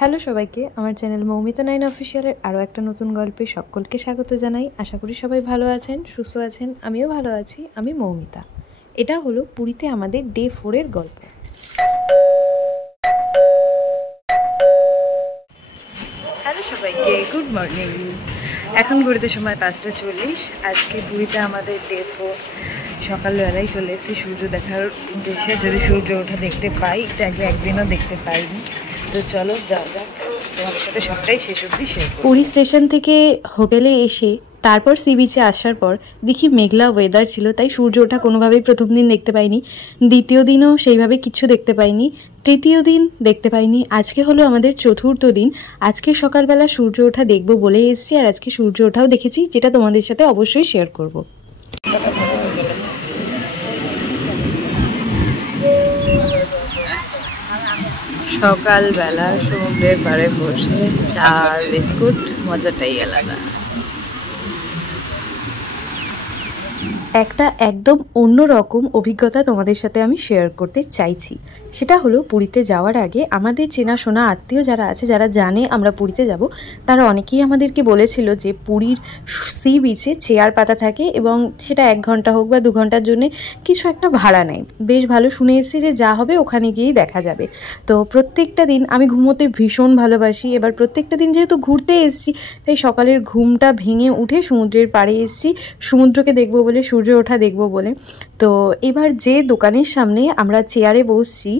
Hello সবাইকে, আমার channel Moumita 9 অফিসিয়ালের আরও একটা নতুন গল্পে সকলকে স্বাগত জানাই। আশা করি সবাই ভালো আছেন, সুস্থ আছেন। আমিও ভালো আছি। আমি মৌমিতা। এটা হলো পুরীতে আমাদের ডে 4-এর গল্প। হ্যালো সবাইকে, গুড মর্নিং। এখন ঘুরতে সময় 5:40। আজকে পুরীতে আমাদের ডে 4। সকালবেলায় চলে এসেছি সূর্য দেখার উদ্দেশ্যে। যদি সূর্য ওঠা দেখতে পাই, একদিনও দেখতে পাইনি। তো চলো যাওয়া যাক, তোমাদের সাথে সবটাই শেষ অবধি শেয়ার করব। পুরী স্টেশন থেকে হোটেলে এসে তারপর সি বিচে আসার পর দেখি মেঘলা ওয়েদার ছিল, তাই সূর্য ওঠা কোনোভাবেই প্রথম দিন দেখতে পাইনি। দ্বিতীয় দিনও সেইভাবে কিছু দেখতে পাইনি। তৃতীয় দিন দেখতে পাইনি। আজকে হলো আমাদের চতুর্থ দিন। আজকে সকালবেলা সূর্য ওঠা দেখবো বলে এসেছি, আর আজকে সূর্য ওঠাও দেখেছি, যেটা তোমাদের সাথে অবশ্যই শেয়ার করব। সকালবেলা সমুদ্রের পাড়ে বসে চা আর বিস্কুট, মজাটাই আলাদা। একটা একদম অন্যরকম অভিজ্ঞতা তোমাদের সাথে আমি শেয়ার করতে চাইছি। সেটা হলো পুরীতে যাওয়ার আগে আমাদের চেনাশোনা আত্মীয় যারা আছে, যারা জানে আমরা পুরীতে যাব, তারা অনেকেই আমাদেরকে বলেছিল যে পুরীর সি বিচে চেয়ার পাতা থাকে এবং সেটা 1 ঘন্টা হোক বা 2 ঘন্টার জন্য কিছু একটা ভাড়া নেয়। বেশ ভালো শুনে এসেছি যে যা হবে ওখানে গিয়েই দেখা যাবে। তো প্রত্যেকটা দিন আমি ঘুমোতে ভীষণ ভালোবাসি। এবার প্রত্যেকটা দিন যেহেতু ঘুরতে এসেছি, তাই সকালের ঘুমটা ভেঙে উঠে সমুদ্রের পাড়ে এসেছি সমুদ্রকে দেখবো বলে, সূর্য ওঠা দেখবো বলে। তো এবার যে দোকানের সামনে আমরা চেয়ারে বসছি,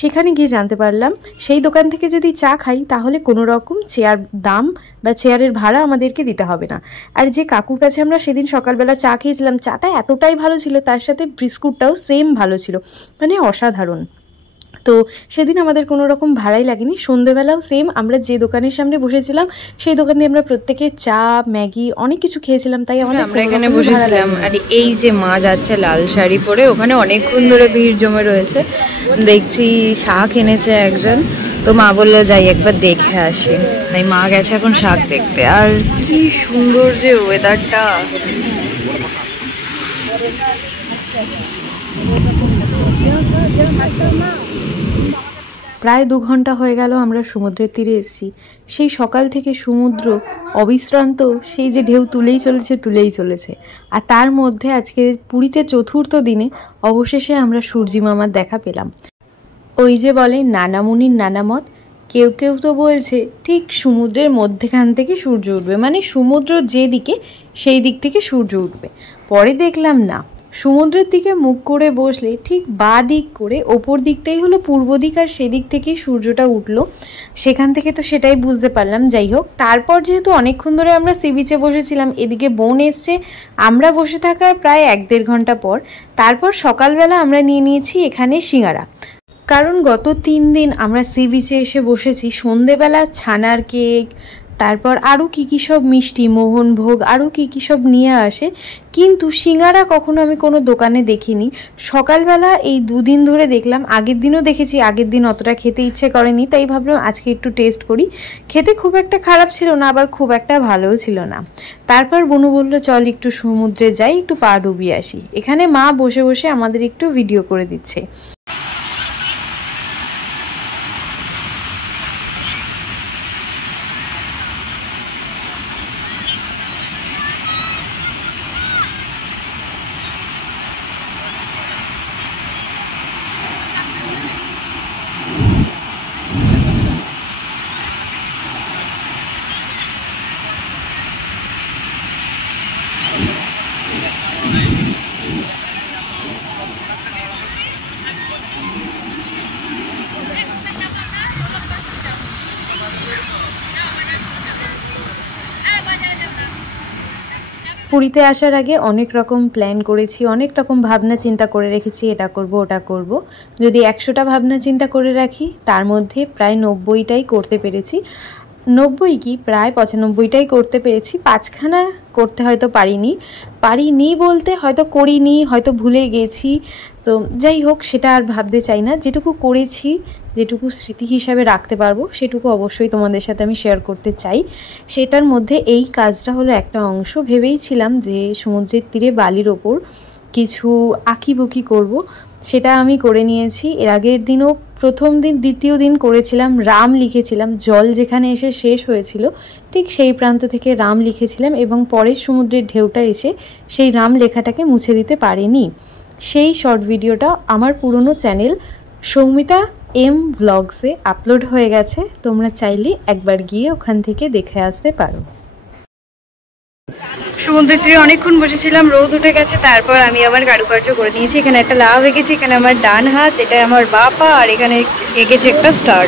সেখানে গিয়ে জানতে পারলাম সেই দোকান থেকে যদি চা খাই তাহলে কোনো রকম চেয়ার দাম বা চেয়ারের ভাড়া আমাদেরকে দিতে হবে না। আর যে কাকুর কাছে আমরা সেদিন সকালবেলা চা খেয়েছিলাম, চাটা এতটাই ভালো ছিল, তার সাথে বিস্কুটটাও সেম ভালো ছিল, মানে অসাধারণ। তো সেদিন আমাদের কোনো রকম ভাড়াই লাগেনি। সন্ধেবেলাও সেম, আমরা যে দোকানের সামনে বসেছিলাম সেই দোকান দিয়ে আমরা প্রত্যেকে চা, ম্যাগি অনেক কিছু খেয়েছিলাম। তাই আমরা এখানে বসেছিলাম। আর এই যে মা যাচ্ছে লাল শাড়ি পরে, ওখানে অনেকক্ষণ ধরে ভিড় জমে রয়েছে। দেখছি শাক এনেছে একজন, তো মা বললো যাই একবার দেখে আসি, তাই মা গেছে এখন শাক দেখতে। আর কি সুন্দর যে ওয়েদারটা! প্রায় 2 ঘন্টা হয়ে গেল আমরা সমুদ্রের তীরে এসেছি। সেই সকাল থেকে সমুদ্র অবিশ্রান্ত সেই যে ঢেউ তুলেই চলেছে। আর তার মধ্যে আজকে পুরীতে চতুর্থ দিনে অবশেষে আমরা সূর্যি মামার দেখা পেলাম। ওই যে বলে নানা মুনির নানা মত, কেউ কেউ তো বলছে ঠিক সমুদ্রের মধ্যেখান থেকে সূর্য উঠবে, মানে সমুদ্র যে দিকে সেই দিক থেকে সূর্য উঠবে। পরে দেখলাম না, সমুদ্রের দিকে মুখ করে বসলে ঠিক বাঁ দিক করে ওপর দিকটাই হলো পূর্ব দিক, আর সেদিক থেকেই সূর্যটা উঠলো। সেখান থেকে তো সেটাই বুঝতে পারলাম। যাই হোক, তারপর যেহেতু অনেকক্ষণ ধরে আমরা সি বিচে বসেছিলাম, এদিকে বোন এসছে, আমরা বসে থাকার প্রায় 1-1.5 ঘন্টা পর তারপর সকালবেলা আমরা নিয়ে নিয়েছি এখানে সিঙ্গারা। কারণ গত 3 দিন আমরা সি বিচে এসে বসেছি, সন্ধেবেলা ছানার কেক, তারপর আরও কী কী সব মিষ্টি, মোহনভোগ, আরও কী কী সব নিয়ে আসে, কিন্তু সিঙ্গারা কখনো আমি কোনো দোকানে দেখিনি। সকালবেলা এই 2 দিন ধরে দেখলাম, আগের দিনও দেখেছি, আগের দিন অতটা খেতে ইচ্ছে করেনি, তাই ভাবলাম আজকে একটু টেস্ট করি। খেতে খুব একটা খারাপ ছিল না, আবার খুব একটা ভালোও ছিল না। তারপর বনু বললো চল একটু সমুদ্রে যাই, একটু পা ডুবিয়ে আসি। এখানে মা বসে বসে আমাদের একটু ভিডিও করে দিচ্ছে। পুরীতে আসার আগে অনেক রকম প্ল্যান করেছি, অনেক রকম ভাবনা চিন্তা করে রেখেছি, এটা করব ওটা করব। যদি 100টা ভাবনা চিন্তা করে রাখি, তার মধ্যে প্রায় 90টাই করতে পেরেছি। 90 কি প্রায় 95টাই করতে পেরেছি। 5খানা করতে হয়তো পারিনি বলতে হয়তো করিনি, হয়তো ভুলে গেছি। তো যাই হোক, সেটা আর ভাবতে চাই না। যেটুকু করেছি, যেটুকু স্মৃতি হিসাবে রাখতে পারবো, সেটুকু অবশ্যই তোমাদের সাথে আমি শেয়ার করতে চাই। সেটার মধ্যে এই কাজটা হলো একটা অংশ। ভেবেইছিলাম যে সমুদ্রের তীরে বালির ওপর কিছু আঁকিবুকি করব, সেটা আমি করে নিয়েছি। এর আগের দিনও প্রথম দিন দ্বিতীয় দিন করেছিলাম, রাম লিখেছিলাম। জল যেখানে এসে শেষ হয়েছিল ঠিক সেই প্রান্ত থেকে রাম লিখেছিলাম এবং পরের সমুদ্রের ঢেউটা এসে সেই রাম লেখাটাকে মুছে দিতে পারেনি। সেই শর্ট ভিডিওটা আমার পুরনো চ্যানেল সৌমিতা এম ভ্লগসে আপলোড হয়ে গেছে, তোমরা চাইলে একবার গিয়ে ওখান থেকে দেখে আসতে পারো। সমুদ্রের তীরে অনেকক্ষণ বসেছিলাম, রোদ উঠে গেছে, তারপর আমি আবার কারুকার্য করে নিয়েছি। এখানে একটা লাভ এঁকেছি, এখানে আমার ডান হাত, এটা আমার বাঁ পা, আর এখানে এঁকেছে একটা স্টার।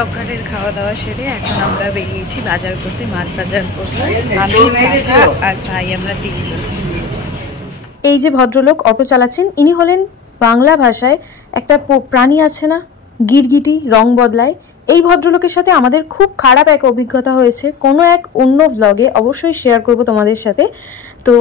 সকালের খাওয়া দাওয়া সেরে এখন আমরা বেরিয়েছি বাজার করতে, মাছ বাজার করতে। আর ভাই আমরা তিনজন। এই যে ভদ্রলোক অটো চালাচ্ছেন, ইনি হলেন বাংলা ভাষায় একটা প্রাণী আছে না, গিরগিটি, রং বদলায়। এই ভদ্রলোকের সাথে আমাদের খুব খারাপ এক অভিজ্ঞতা হয়েছে, কোনো এক অন্য ভ্লগে অবশ্যই শেয়ার করব তোমাদের সাথে। তো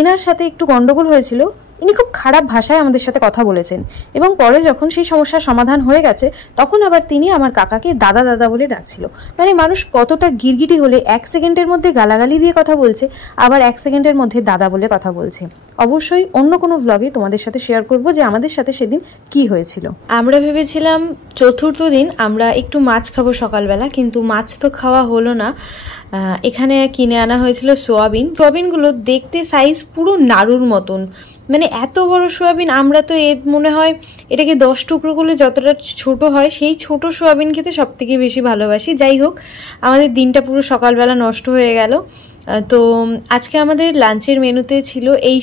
এনার সাথে একটু গন্ডগোল হয়েছিল, ইনি খুব খারাপ ভাষায় আমাদের সাথে কথা বলেছেন এবং পরে যখন সেই সমস্যার সমাধান হয়ে গেছে তখন আবার তিনি আমার কাকাকে দাদা দাদা বলে ডাকছিল। মানে মানুষ কতটা গিরগিটি হলে 1 সেকেন্ডের মধ্যে গালাগালি দিয়ে কথা বলছে, আবার 1 সেকেন্ডের মধ্যে দাদা বলে কথা বলছে। অবশ্যই অন্য কোনো ব্লগে তোমাদের সাথে শেয়ার করব যে আমাদের সাথে সেদিন কি হয়েছিল। আমরা ভেবেছিলাম চতুর্থ দিন আমরা একটু মাছ খাবো সকালবেলা, কিন্তু মাছ তো খাওয়া হলো না। এখানে কিনে আনা হয়েছিল সোয়াবিন। সোয়াবিনগুলো দেখতে সাইজ পুরো নাড়ুর মতন, মানে এত বড় সোয়াবিন। আমরা তো মনে হয় এটাকে 10 টুকরো করলে যতটা ছোট হয় সেই ছোট সোয়াবিন খেতে সব থেকে বেশি ভালোবাসি। যাই হোক, আমাদের দিনটা পুরো সকালবেলা নষ্ট হয়ে গেল। তো আজকে আমাদের লাঞ্চের মেনুতে ছিল এই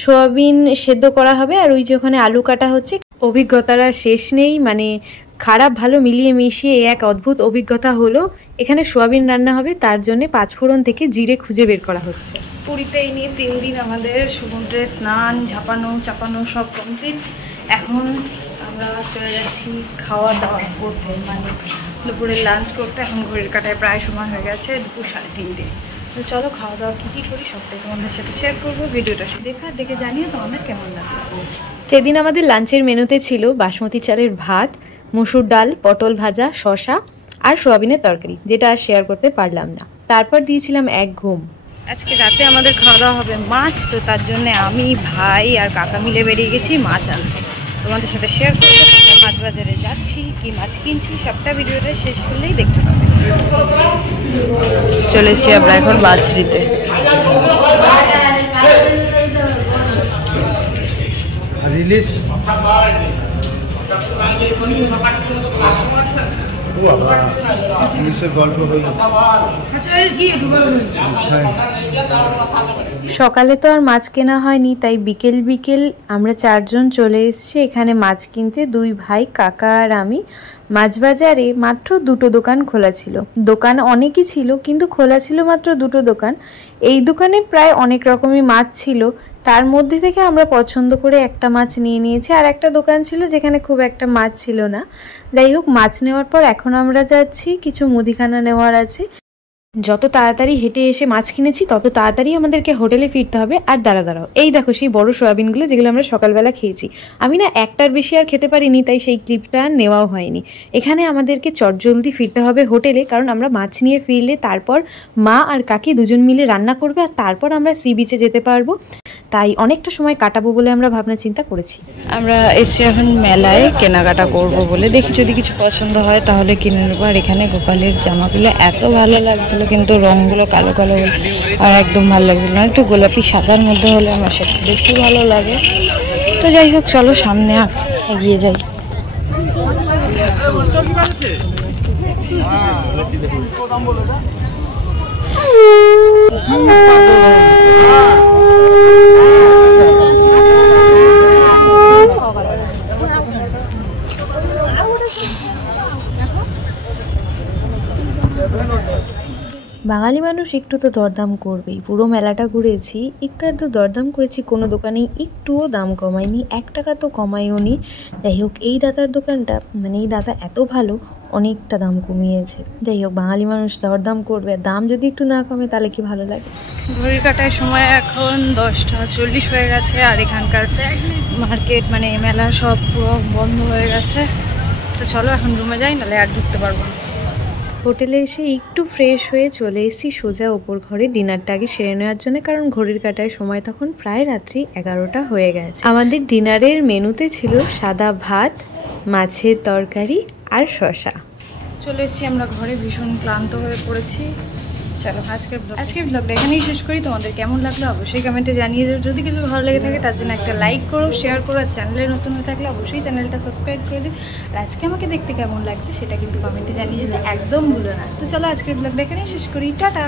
সোয়াবিন সেদ্ধ করা হবে, আর ওই যে ওখানে আলু কাটা হচ্ছে। অভিজ্ঞতাটা শেষ নেই, মানে খারাপ ভালো মিলিয়ে মিশিয়ে এক অদ্ভুত অভিজ্ঞতা হলো। এখানে সোয়াবিন রান্না হবে, তার জন্য 5 ফোড়ন থেকে জিরে খুঁজে বের করা হচ্ছে। পুরীতে এই নিয়ে 3 দিন আমাদের সমুদ্রে স্নান ঝাপানো চাপানো সব কমপ্লিট। এখন আমরা চলে যাচ্ছি খাওয়া দাওয়া করতে, মানে দুপুরে লাঞ্চ করতে। এখন ঘড়ির কাটায় প্রায় সময় হয়ে গেছে দুপুর 3:30। তো চলো খাওয়া দাওয়া কী করি সবটাই তোমাদের সাথে শেয়ার করবো। ভিডিওটা দেখে জানিয়ে তোমাদের কেমন লাগবে। সেদিন আমাদের লাঞ্চের মেনুতে ছিল বাসমতি চালের ভাত, মসুর ডাল, পটল ভাজা, শসা আর সোয়াবিনের তরকারি, যেটা আর শেয়ার করতে পারলাম না। তারপর দিয়েছিলাম এক ঘুম। আজকে রাতে আমাদের খাওয়া দাওয়া হবে মাছ, তো তার জন্য আমি, ভাই আর কাকা মিলে বেরিয়ে গেছি মাছ আনতে। তোমাদের সাথে শেয়ার করবো মাছ বাজারে যাচ্ছি, কি মাছ কিনছি, সবটা ভিডিওটা শেষ করলেই দেখতে পাবে। চলে এসেছি আমরা এখন মাছ নিতে। রিলিজ সকালে তো আর মাছ কেনা হয়নি, তাই বিকেল আমরা 4 জন চলে এসেছি এখানে মাছ কিনতে। 2 ভাই, কাকা আর আমি। মাছ বাজারে মাত্র 2টো দোকান খোলা ছিল। দোকান অনেকই ছিল কিন্তু খোলা ছিল মাত্র 2টো দোকান। এই দোকানে প্রায় অনেক রকমের মাছ ছিল, তার মধ্যে থেকে আমরা পছন্দ করে একটা মাছ নিয়ে নিয়েছি। আর একটা দোকান ছিল যেখানে খুব একটা মাছ ছিল না। যাই হোক, মাছ নেওয়ার পর এখন আমরা যাচ্ছি কিছু মুদিখানা নেওয়ার আছে। যত তাড়াতাড়ি হেঁটে এসে মাছ কিনেছি তত তাড়াতাড়ি আমাদেরকে হোটেলে ফিরতে হবে। আর দাঁড়াও, এই দেখো সেই বড় সোয়াবিনগুলো যেগুলো আমরা সকালবেলা খেয়েছি। আমি না একটার বেশি আর খেতে পারিনি, তাই সেই ক্লিপটা আর নেওয়াও হয়নি। এখানে আমাদেরকে চটজলদি ফিরতে হবে হোটেলে, কারণ আমরা মাছ নিয়ে ফিরলে তারপর মা আর কাকি দুজন মিলে রান্না করবে, আর তারপর আমরা সি বিচে যেতে পারবো। তাই অনেকটা সময় কাটাবো বলে আমরা ভাবনা চিন্তা করেছি। আমরা এসে এখন মেলায় কেনাকাটা করব বলে, দেখি যদি কিছু পছন্দ হয় তাহলে কিনে নেবো। আর এখানে গোপালের জামাগুলো এত ভালো লাগছিল, কিন্তু রঙগুলো কালো কালো আর একদম ভালো লাগছিল না। একটু গোলাপি সাদার মধ্যে হলে আমার সেটা বেশি ভালো লাগে। তো যাই হোক, চলো সামনে এগিয়ে যাই। বাঙালি মানুষ একটু তো দরদাম করবেই। পুরো মেলাটা ঘুরেছি, একটু এত দরদাম করেছি, কোনো দোকানেই একটুও দাম কমায়নি, 1 টাকা তো কমায়ও নি। যাই হোক, এই দাদার দোকানটা, মানে এই দাদা এত ভালো, অনেকটা দাম কমিয়েছে। যাই হোক, বাঙালি মানুষ দরদাম করবে, দাম যদি একটু না কমে তাহলে কি ভালো লাগে। ঘড়ির কাটায় সময় এখন 10টা 40 হয়ে গেছে, আর এখানকার মার্কেট মানে মেলা সব পুরো বন্ধ হয়ে গেছে। তো চলো এখন রুমে যাই, নাহলে আর ঢুকতে পারবো না। হোটেলে এসে একটু ফ্রেশ হয়ে চলে এসেছি সোজা ওপর ঘরে ডিনারটা আগে সেরে নেওয়ার জন্য, কারণ ঘড়ির কাটায় সময় তখন প্রায় রাত্রি 11টা হয়ে গেছে। আমাদের ডিনারের মেনুতে ছিল সাদা ভাত, মাছের তরকারি আর শসা। চলে এসেছি আমরা ঘরে, ভীষণ ক্লান্ত হয়ে পড়েছি। চলো আজকের ব্লগটা এখানেই শেষ করি। তোমাদের কেমন লাগলো অবশ্যই কমেন্টে জানিয়ে দাও। যদি কিছু ভালো লেগে থাকে তার জন্য একটা লাইক করো, শেয়ার করো, আর চ্যানেলে নতুন হয়ে থাকলে অবশ্যই চ্যানেলটা সাবস্ক্রাইব করে দিও। আর আজকে আমাকে দেখতে কেমন লাগছে সেটা কিন্তু কমেন্টে জানিয়ে যেতে একদম ভুলো না। তো চলো আজকের ব্লগটা এখানেই শেষ করি, টাটা।